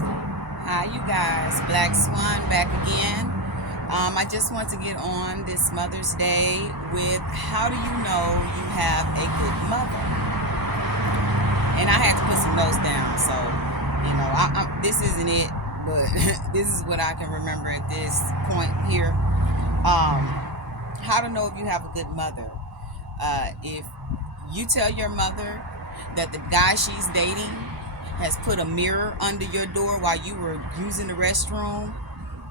Hi, you guys. Black Swan back again. I just want to get on this Mother's Day with how do you know you have a good mother? And I had to put some notes down, so this isn't it, but this is what I can remember at this point here. Um, how to know if you have a good mother? If you tell your mother that the guy she's dating has put a mirror under your door while you were using the restroom,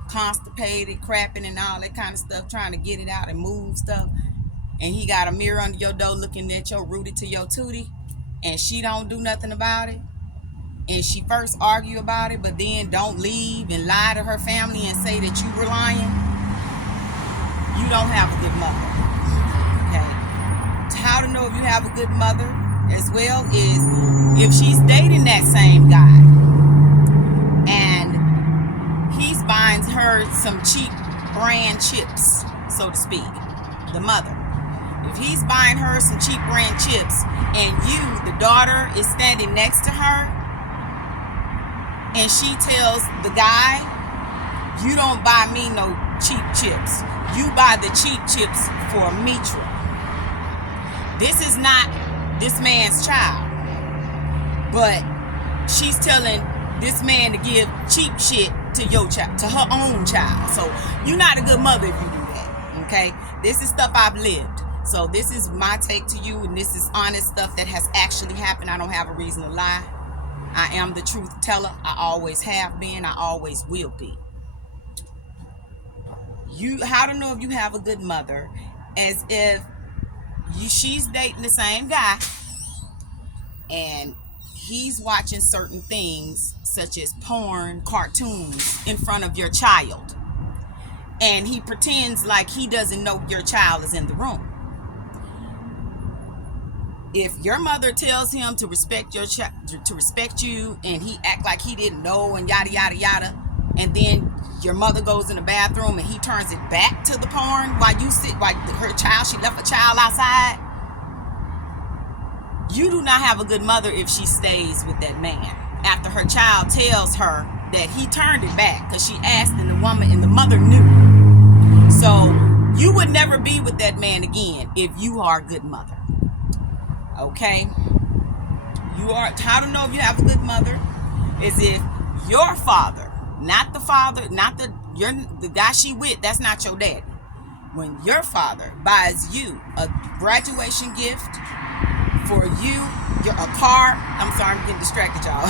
constipated, crapping, and all that kind of stuff, trying to get it out and move stuff, and he got a mirror under your door looking at your rooted to your tootie, and she don't do nothing about it, and she first argue about it, but then don't leave and lie to her family and say that you were lying, you don't have a good mother. Okay. How to know if you have a good mother as well is if she's dating that same guy and he's buying her some cheap brand chips, so to speak, the mother. If he's buying her some cheap brand chips and you, the daughter, is standing next to her and she tells the guy, you don't buy me no cheap chips. You buy the cheap chips for Mitra. This is not this man's child, but she's telling this man to give cheap shit to your child, to her own child. So you're not a good mother if you do that. Okay, this is stuff I've lived. So this is my take to you, and this is honest stuff that has actually happened. I don't have a reason to lie. I am the truth teller. I always have been. I always will be. How to know if you have a good mother? As if she's dating the same guy and he's watching certain things such as porn, cartoons in front of your child, and he pretends like he doesn't know your child is in the room. If your mother tells him to respect your child, to respect you, and he act like he didn't know and yada yada yada, and then your mother goes in the bathroom and he turns it back to the porn while you sit, like she left a child outside, you do not have a good mother if she stays with that man after her child tells her that he turned it back because she asked and the woman and the mother knew. So you would never be with that man again if you are a good mother. Okay? How to know if you have a good mother is if your father, not the father, not the guy she with, that's not your daddy. When your father buys you a graduation gift for a car. I'm sorry, I'm getting distracted, y'all.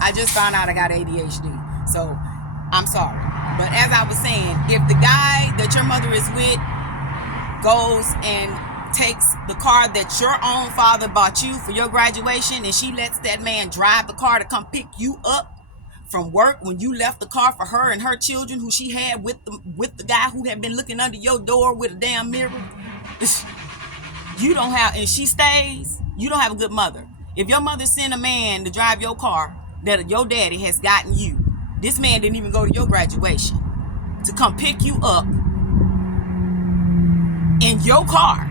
I just found out I got ADHD, so I'm sorry. But as I was saying, if the guy that your mother is with goes and takes the car that your own father bought you for your graduation, and she lets that man drive the car to come pick you up from work when you left the car for her and her children who she had with the guy who had been looking under your door with a damn mirror, and she stays, you don't have a good mother. If your mother sent a man to drive your car that your daddy has gotten you, this man didn't even go to your graduation, to come pick you up in your car,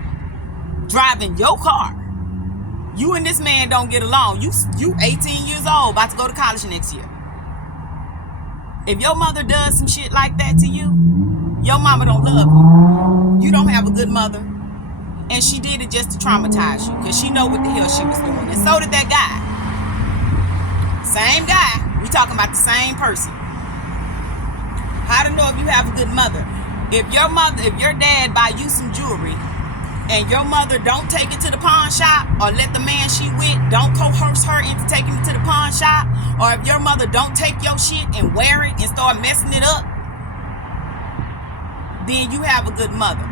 driving your car. You and this man don't get along. You 18 years old, about to go to college next year. If your mother does some shit like that to you, your mama don't love you. You don't have a good mother. And she did it just to traumatize you because she know what the hell she was doing. And so did that guy. Same guy. We talking about the same person. How to know if you have a good mother? If your dad buy you some jewelry and your mother don't take it to the pawn shop, or let the man she with don't coerce her into taking it to the pawn shop, or if your mother don't take your shit and wear it and start messing it up, then you have a good mother.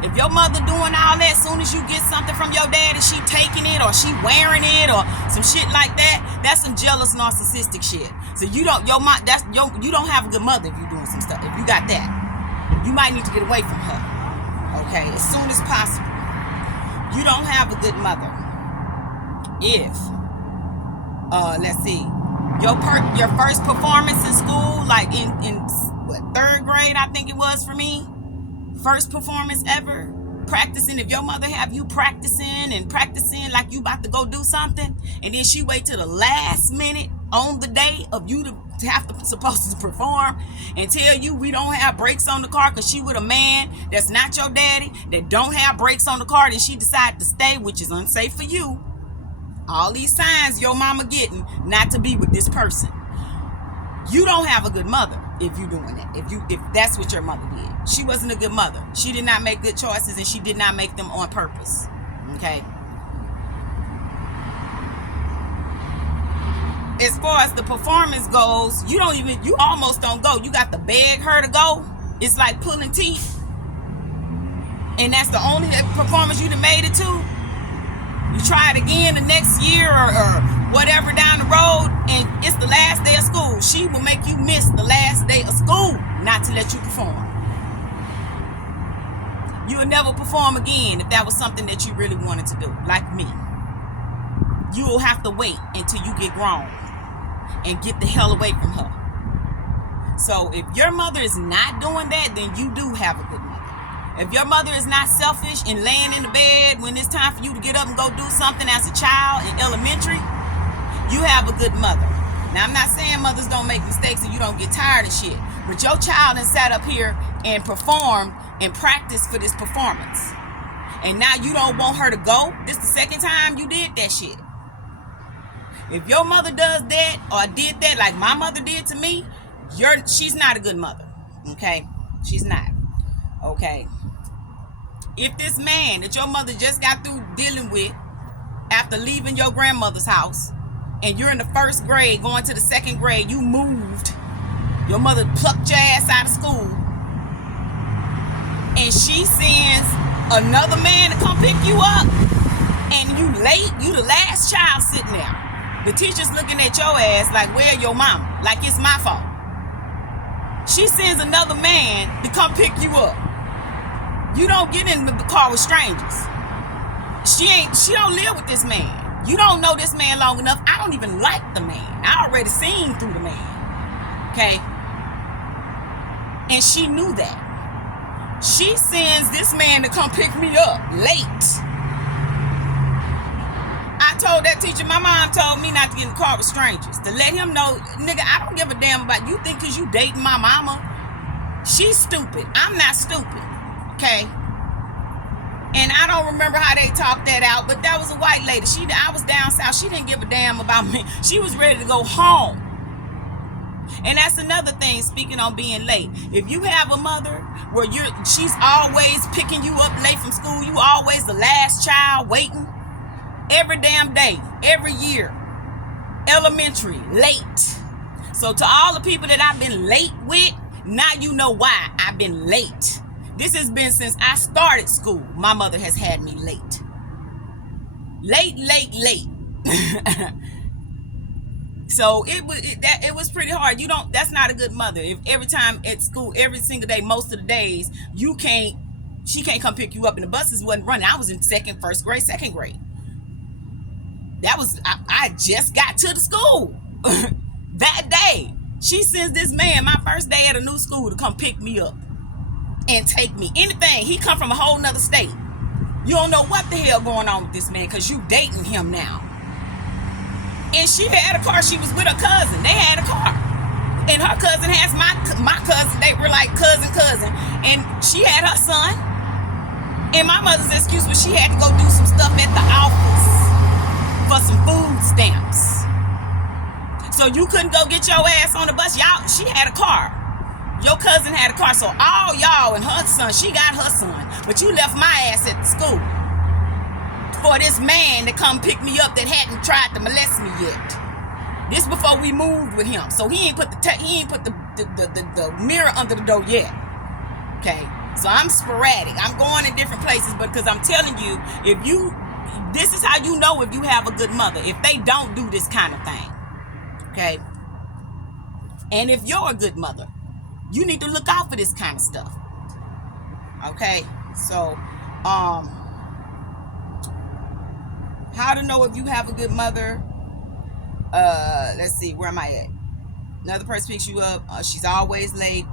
If your mother doing all that, as soon as you get something from your dad and she taking it or she wearing it or some shit like that, that's some jealous narcissistic shit. So you don't have a good mother if you doing some stuff. If you got that, you might need to get away from her. Okay, as soon as possible. You don't have a good mother if let's see, your first performance in school, like in third grade, I think it was for me, first performance ever, practicing. If your mother have you practicing like you about to go do something, and then she wait till the last minute on the day of you to have to supposed to perform and tell you we don't have brakes on the car because she with a man that's not your daddy, that don't have brakes on the car, and she decided to stay, which is unsafe for you. All these signs your mama getting not to be with this person. You don't have a good mother if you doing that. If that's what your mother did. She wasn't a good mother. She did not make good choices, and she did not make them on purpose. Okay. As far as the performance goes, you almost don't go. You got to beg her to go. It's like pulling teeth. And that's the only performance you done made it to. You try it again the next year or whatever down the road, and it's the last day of school. She will make you miss the last day of school not to let you perform. You will never perform again if that was something that you really wanted to do, like me. You will have to wait until you get grown and get the hell away from her. So if your mother is not doing that, then you do have a good mother. If your mother is not selfish and laying in the bed when it's time for you to get up and go do something as a child in elementary, you have a good mother. Now, I'm not saying mothers don't make mistakes and you don't get tired of shit, but your child has sat up here and performed and practiced for this performance. And now you don't want her to go. This the second time you did that shit. If your mother does that or did that like my mother did to me, she's not a good mother. Okay? She's not. Okay? If this man that your mother just got through dealing with after leaving your grandmother's house, and you're in the first grade going to the second grade, you moved, your mother plucked your ass out of school, and she sends another man to come pick you up, and you late, you the last child sitting there. The teacher's looking at your ass like, where your mama? Like it's my fault. She sends another man to come pick you up. You don't get in the car with strangers. She don't live with this man. You don't know this man long enough. I don't even like the man. I already seen through the man. Okay? And she knew that. She sends this man to come pick me up late. I told that teacher, my mom told me not to get in the car with strangers. To let him know, nigga, I don't give a damn about you think because you dating my mama. She's stupid. I'm not stupid. Okay? And I don't remember how they talked that out, but that was a white lady. I was down south. She didn't give a damn about me. She was ready to go home. And that's another thing, speaking on being late. If you have a mother where she's always picking you up late from school, you always the last child waiting, every damn day, every year, elementary, late. So to all the people that I've been late with, now you know why I've been late. This has been since I started school. My mother has had me late. Late. So it was pretty hard. That's not a good mother. If every time at school, every single day, most of the days, she can't come pick you up and the buses wasn't running. I was in second grade. That was, I just got to the school that day. She sends this man, my first day at a new school, to come pick me up and take me. Anything. He come from a whole nother state. You don't know what the hell going on with this man because you dating him now. And she had a car. She was with her cousin. They had a car. And her cousin has my cousin. They were like cousin. And she had her son. And my mother's excuse was she had to go do some stuff at the office for some food stamps. So you couldn't go get your ass on the bus. She had a car. Your cousin had a car. So all y'all and her son, she got her son. But you left my ass at the school for this man to come pick me up that hadn't tried to molest me yet. This before we moved with him. So he ain't put the mirror under the door yet. Okay. So I'm sporadic. I'm going in different places, but because I'm telling you, this is how you know if you have a good mother. If they don't do this kind of thing. Okay. And if you're a good mother, you need to look out for this kind of stuff. Okay. So, how to know if you have a good mother? Let's see, where am I at? Another person picks you up. She's always late.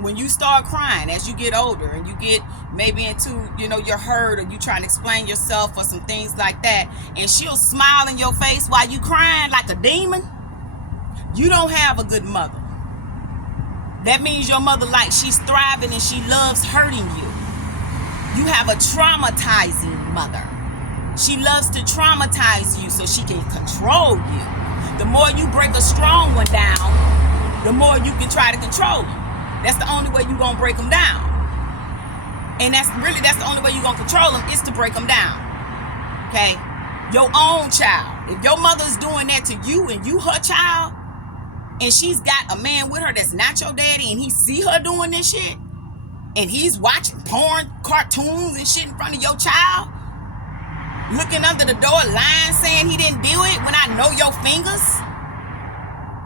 when you start crying as you get older and you get maybe into, you're hurt, or you trying to explain yourself or some things like that, and she'll smile in your face while you crying like a demon, you don't have a good mother. That means your mother, like, she's thriving and she loves hurting you. You have a traumatizing mother. She loves to traumatize you so she can control you. The more you break a strong one down, the more you can try to control them. That's the only way you're going to break them down. And that's the only way you're going to control them, is to break them down. Okay? Your own child. If your mother's doing that to you and you her child, and she's got a man with her that's not your daddy, and he see her doing this shit, and he's watching porn, cartoons and shit in front of your child, looking under the door, lying, saying he didn't do it when I know your fingers.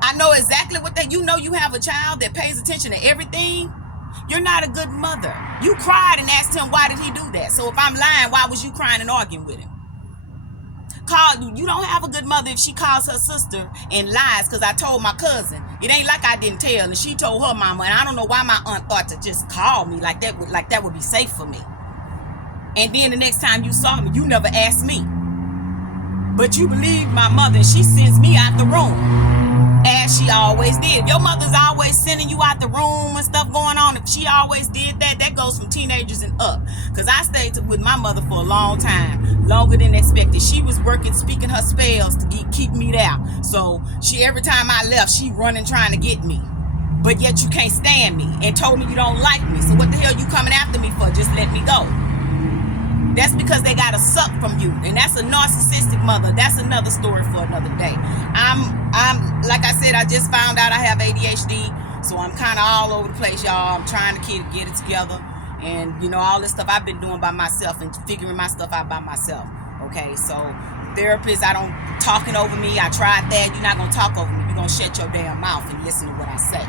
I know exactly what that. You have a child that pays attention to everything. You're not a good mother. You cried and asked him, why did he do that? So if I'm lying, why was you crying and arguing with him? You don't have a good mother if she calls her sister and lies, because I told my cousin. It ain't like I didn't tell, and she told her mama, and I don't know why my aunt thought to just call me like that would be safe for me. And then the next time you saw me, you never asked me. But you believed my mother, and she sends me out the room, as she always did. Your mother's always sending you out the room and stuff going on. If she always did that, that goes from teenagers and up. Because I stayed with my mother for a long time, longer than expected. She was working, speaking her spells to keep me there. So every time I left, she running trying to get me. But yet you can't stand me, and told me you don't like me. So what the hell you coming after me for? Just let me go. That's because they got to suck from you. And that's a narcissistic mother. That's another story for another day. I'm like I said, I just found out I have ADHD. So I'm kind of all over the place, y'all. I'm trying to get it together. And, all this stuff I've been doing by myself and figuring my stuff out by myself. Okay, so therapists, talking over me. I tried that. You're not going to talk over me. You're going to shut your damn mouth and listen to what I say.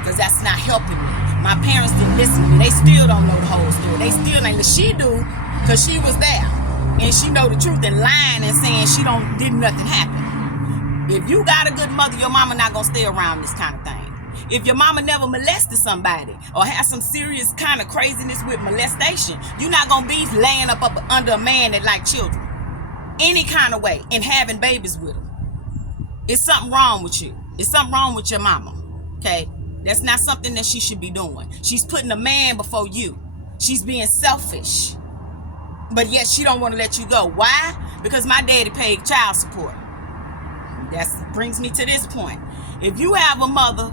Because that's not helping me. My parents didn't listen to me. They still don't know the whole story. They still ain't. She do, because she was there. And she know the truth, and lying and saying did nothing happen. If you got a good mother, your mama not going to stay around this kind of thing. If your mama never molested somebody or has some serious kind of craziness with molestation, you're not going to be laying up under a man that like children. Any kind of way, and having babies with them. It's something wrong with you. It's something wrong with your mama. Okay? That's not something that she should be doing. She's putting a man before you. She's being selfish. But yet she don't want to let you go. Why? Because my daddy paid child support. That brings me to this point. If you have a mother,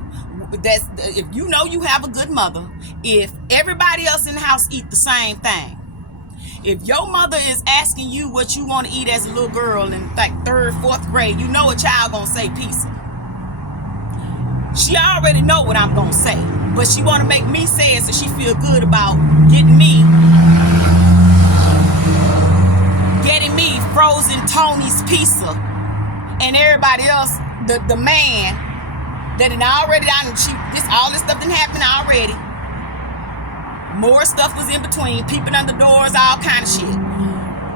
if you know you have a good mother, if everybody else in the house eat the same thing, if your mother is asking you what you want to eat as a little girl in like 3rd, 4th grade, you know a child gonna say pizza. She already know what I'm gonna say, but she want to make me say it so she feel good about getting me frozen Tony's pizza, and everybody else, the man that had already done. All this stuff didn't happen already. More stuff was in between, peeping under doors, all kind of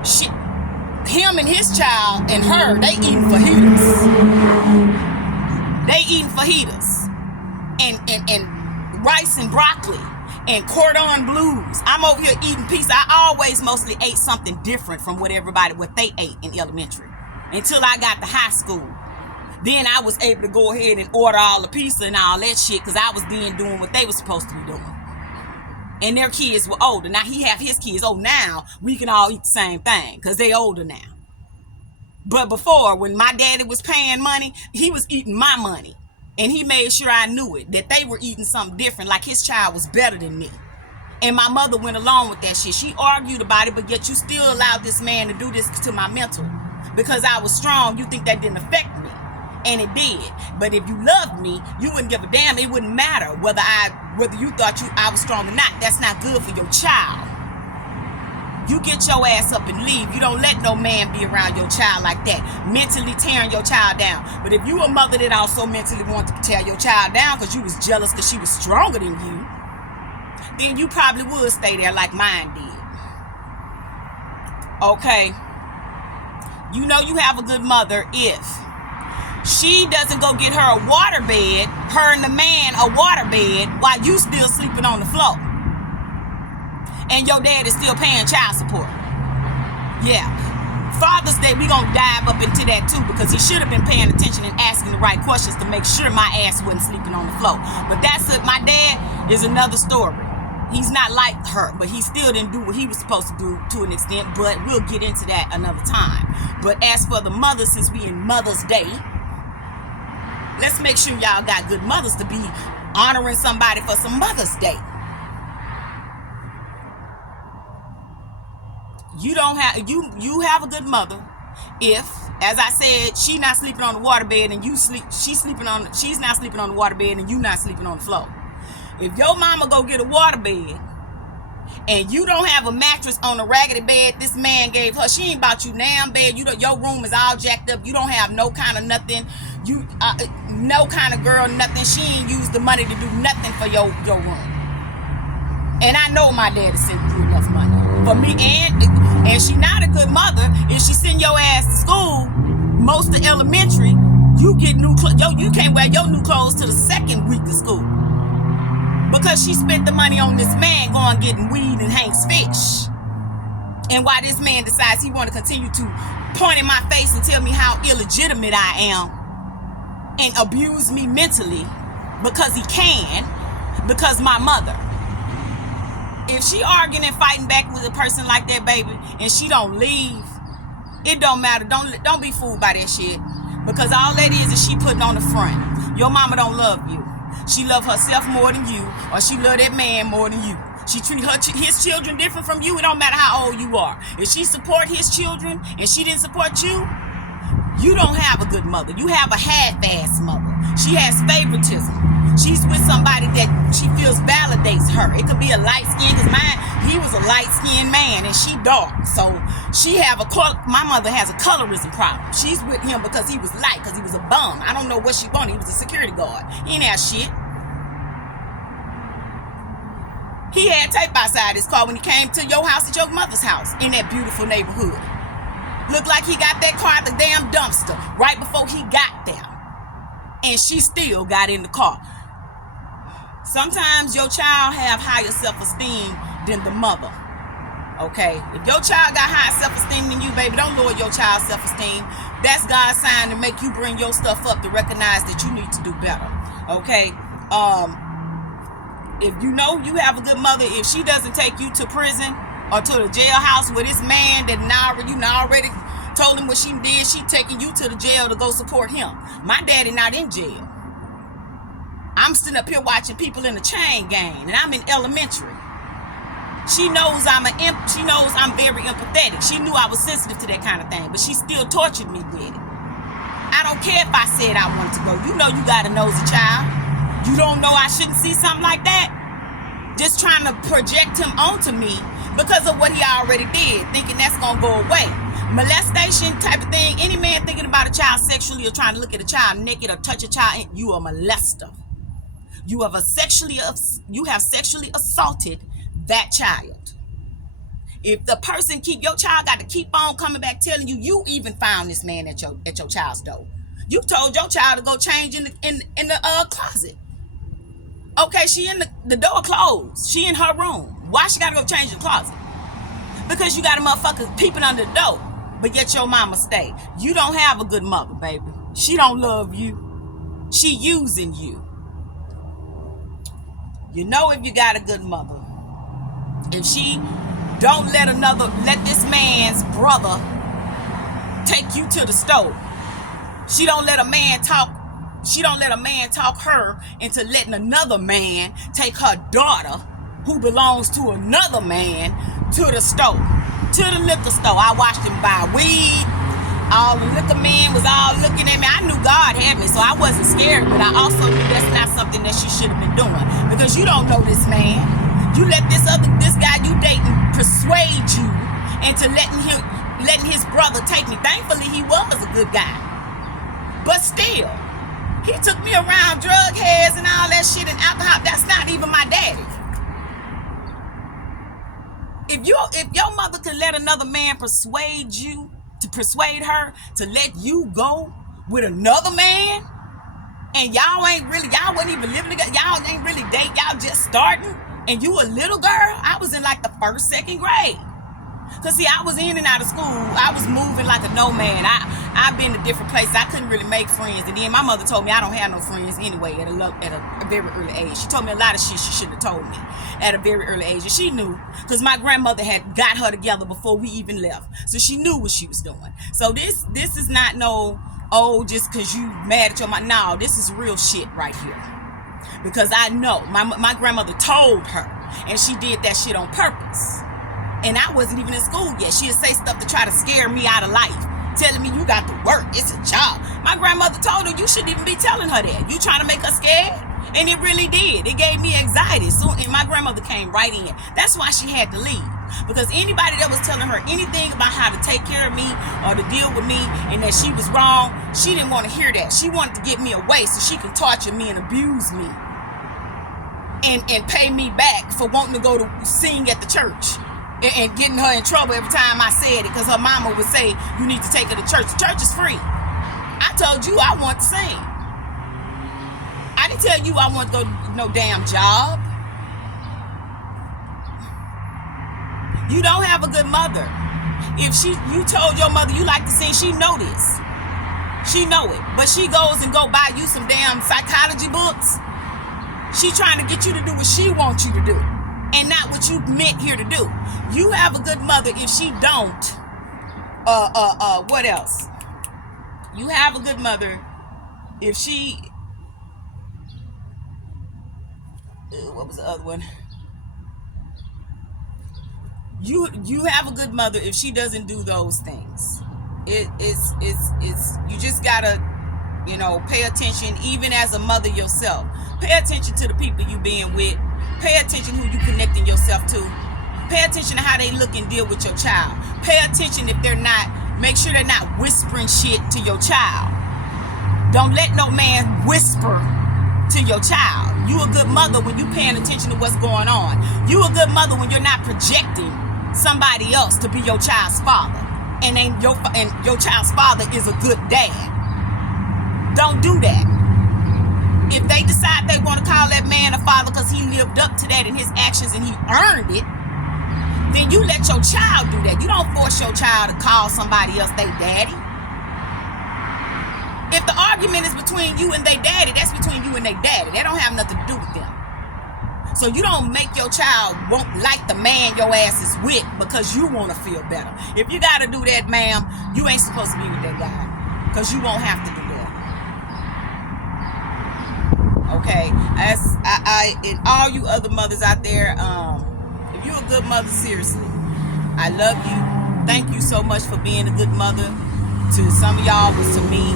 shit. Him and his child and her, they eating fajitas. And rice and broccoli and cordon blues. I'm over here eating pizza. I always mostly ate something different from what they ate in elementary until I got to high school. Then I was able to go ahead and order all the pizza and all that shit, because I was then doing what they were supposed to be doing. And their kids were older. Now he have his kids. Oh, now we can all eat the same thing because they older now. But before, when my daddy was paying money, he was eating my money. And he made sure I knew it, that they were eating something different, like his child was better than me. And my mother went along with that shit. She argued about it, but yet you still allowed this man to do this to my mental. Because I was strong, you think that didn't affect me. And it did. But if you loved me, you wouldn't give a damn. It wouldn't matter whether you thought I was strong or not. That's not good for your child. You get your ass up and leave. You don't let no man be around your child like that, mentally tearing your child down. But if you a mother that also mentally wanted to tear your child down because you was jealous because she was stronger than you, then you probably would stay there like mine did. Okay? You know you have a good mother if She doesn't go get her a water bed, her and the man a water bed, while you still sleeping on the floor. And your dad is still paying child support. Yeah. Father's Day, we gonna dive up into that too, because he should have been paying attention and asking the right questions to make sure my ass wasn't sleeping on the floor. But that's it. My dad is another story. He's not like her, but he still didn't do what he was supposed to do to an extent, but we'll get into that another time. But as for the mother, since we in Mother's Day, let's make sure y'all got good mothers to be honoring somebody for some Mother's Day. You don't have you have a good mother if, as I said, she not sleeping on the waterbed and she's not sleeping on the waterbed and you not sleeping on the floor. If your mama go get a waterbed and you don't have a mattress on a raggedy bed this man gave her, she ain't bought you damn bed. Your room is all jacked up. You don't have no kind of nothing. You no kind of girl, nothing. She ain't used the money to do nothing for your room. And I know my dad is sending you enough money for me. And she not a good mother if she send your ass to school. Most of elementary, you get new clothes. You can't wear your new clothes to the second week of school because she spent the money on this man going getting weed and Hank's fish. And why this man decides he want to continue to point in my face and tell me how illegitimate I am and abuse me mentally because he can, because my mother. If she arguing and fighting back with a person like that, baby, and she don't leave, it don't matter. Don't be fooled by that shit. Because all that is she putting on the front. Your mama don't love you. She love herself more than you, or she love that man more than you. She treat his children different from you. It don't matter how old you are. If she support his children and she didn't support you, you don't have a good mother. You have a half-ass mother. She has favoritism. She's with somebody that she feels validates her. It could be a light skin, because he was a light-skinned man and she dark. So my mother has a colorism problem. She's with him because he was light, because he was a bum. I don't know what she wanted. He was a security guard. He ain't have shit. He had tape outside his car when he came to your house at your mother's house in that beautiful neighborhood. Looked like he got that car at the damn dumpster right before he got there. And she still got in the car. Sometimes your child have higher self-esteem than the mother. Okay? If your child got higher self-esteem than you, baby, don't lower your child's self-esteem. That's God's sign to make you bring your stuff up to recognize that you need to do better. Okay? If you know you have a good mother, if she doesn't take you to prison or to the jailhouse with this man that you already told him what she did, she taking you to the jail to go support him. My daddy not in jail. I'm sitting up here watching people in the chain gang, and I'm in elementary. She knows I'm very empathetic. She knew I was sensitive to that kind of thing, but she still tortured me with it. I don't care if I said I wanted to go. You know you got a nosy child. You don't know I shouldn't see something like that? Just trying to project him onto me because of what he already did, thinking that's going to go away. Molestation type of thing. Any man thinking about a child sexually or trying to look at a child naked or touch a child, you are a molester. You have sexually assaulted that child. If the person your child got to keep on coming back telling you even found this man at your child's door. You told your child to go change in the closet. Okay, she in the door closed. She in her room. Why she gotta go change in the closet? Because you got a motherfucker peeping under the door, but yet your mama stay. You don't have a good mother, baby. She don't love you. She using you. You know if you got a good mother. If she don't let this man's brother take you to the stove. She don't let a man talk her into letting another man take her daughter, who belongs to another man, to the store, to the liquor store. I watched him buy weed. All the liquor men was all looking at me. I knew God had me, so I wasn't scared, but I also knew that's not something that she should have been doing, because you don't know this man. You let this guy you dating persuade you into letting his brother take me. Thankfully, he was a good guy. But still, he took me around drug heads and all that shit and alcohol. That's not even my daddy. If your mother could let another man persuade her to let you go with another man, and y'all wasn't even living together, y'all ain't really date, y'all just starting, and you a little girl. I was in like the first, second grade. Cause see, I was in and out of school. I was moving like a nomad. I've been to different places. I couldn't really make friends. And then my mother told me I don't have no friends anyway at a very early age. She told me a lot of shit she shouldn't have told me at a very early age. And she knew, because my grandmother had got her together before we even left. So she knew what she was doing. So this is not no, oh, just because you mad at your mom. No, this is real shit right here. Because I know my grandmother told her, and she did that shit on purpose. And I wasn't even in school yet. She'd say stuff to try to scare me out of life, telling me you got to work, it's a job. My grandmother told her you shouldn't even be telling her that. You trying to make her scared? And it really did. It gave me anxiety. So, and my grandmother came right in. That's why she had to leave. Because anybody that was telling her anything about how to take care of me or to deal with me and that she was wrong, she didn't want to hear that. She wanted to get me away so she could torture me and abuse me. And pay me back for wanting to go to sing at the church. And getting her in trouble every time I said it, because her mama would say, you need to take her to church. The church is free. I told you I want to sing. I didn't tell you I want to go to no damn job. You don't have a good mother. If you told your mother you like to sing, she know this. She know it. But she goes and go buy you some damn psychology books. She trying to get you to do what she wants you to do. And not what you meant here to do. You have a good mother if she don't. What else? You have a good mother if she. What was the other one? You have a good mother if she doesn't do those things. It's you just gotta, pay attention, even as a mother yourself. Pay attention to the people you being with. Pay attention who you connecting yourself to. Pay attention to how they look and deal with your child. Pay attention make sure they're not whispering shit to your child. Don't let no man whisper to your child. You a good mother when you paying attention to what's going on. You a good mother when you're not projecting somebody else to be your child's father. And your child's father is a good dad. Don't do that. If they decide they want to call that man a father because he lived up to that in his actions and he earned it, then you let your child do that. You don't force your child to call somebody else they daddy. If the argument is between you and they daddy, that's between you and they daddy. That don't have nothing to do with them. So you don't make your child won't like the man your ass is with because you want to feel better. If you got to do that, ma'am, you ain't supposed to be with that guy because you won't have to do that. Okay, and all you other mothers out there, if you're a good mother, seriously, I love you. Thank you so much for being a good mother. To some of y'all was to me,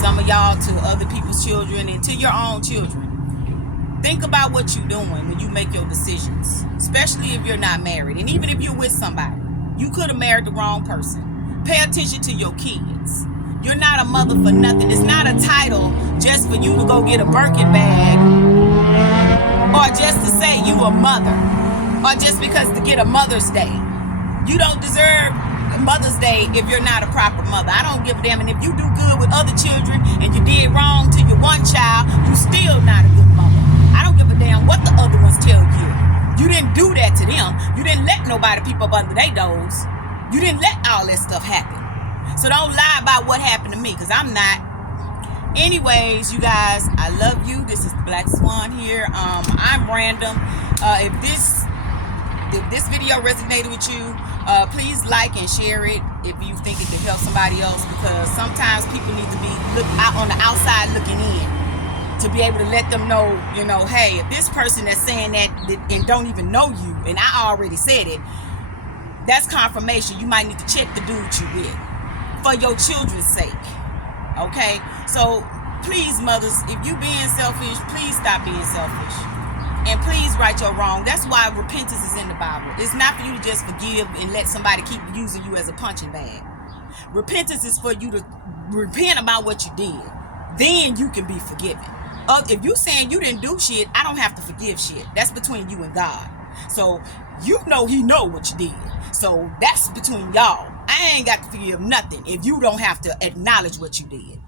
some of y'all to other people's children, and to your own children. Think about what you're doing when you make your decisions, especially if you're not married. And even if you're with somebody, you could have married the wrong person. Pay attention to your kids. You're not a mother for nothing. It's not a title just for you to go get a Birkin bag or just to say you a mother or just because to get a Mother's Day. You don't deserve Mother's Day if you're not a proper mother. I don't give a damn. And if you do good with other children and you did wrong to your one child, you still not a good mother. I don't give a damn what the other ones tell you. You didn't do that to them. You didn't let nobody peep up under their nose. You didn't let all that stuff happen. So don't lie about what happened to me, because I'm not. Anyways, you guys, I love you. This is Black Swan here. I'm random. If this video resonated with you, please like and share it if you think it could help somebody else, because sometimes people need to be look out on the outside looking in to be able to let them know, hey, if this person that's saying that and don't even know you, and I already said it, that's confirmation. You might need to check the dude you with for your children's sake. Okay? So please, mothers, if you being selfish, please stop being selfish. And please right your wrong. That's why repentance is in the Bible. It's not for you to just forgive and let somebody keep using you as a punching bag. Repentance is for you to repent about what you did. Then you can be forgiven. If you saying you didn't do shit, I don't have to forgive shit. That's between you and God. So he know what you did. So that's between y'all. I ain't got to forgive nothing if you don't have to acknowledge what you did.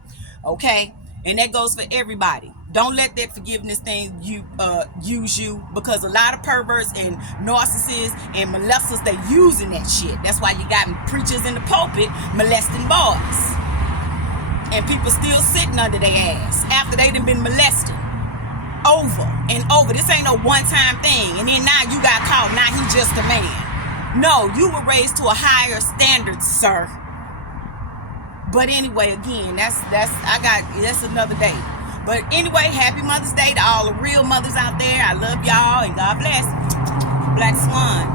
Okay? And that goes for everybody. Don't let that forgiveness thing use you, because a lot of perverts and narcissists and molesters, they using that shit. That's why you got preachers in the pulpit molesting boys, and people still sitting under their ass after they done been molested over and over. This ain't no one-time thing, and then now you got caught. Now he just a man. No, you were raised to a higher standard, sir. But anyway, again, that's another day. But anyway, happy Mother's Day to all the real mothers out there. I love y'all, and God bless. Black Swan.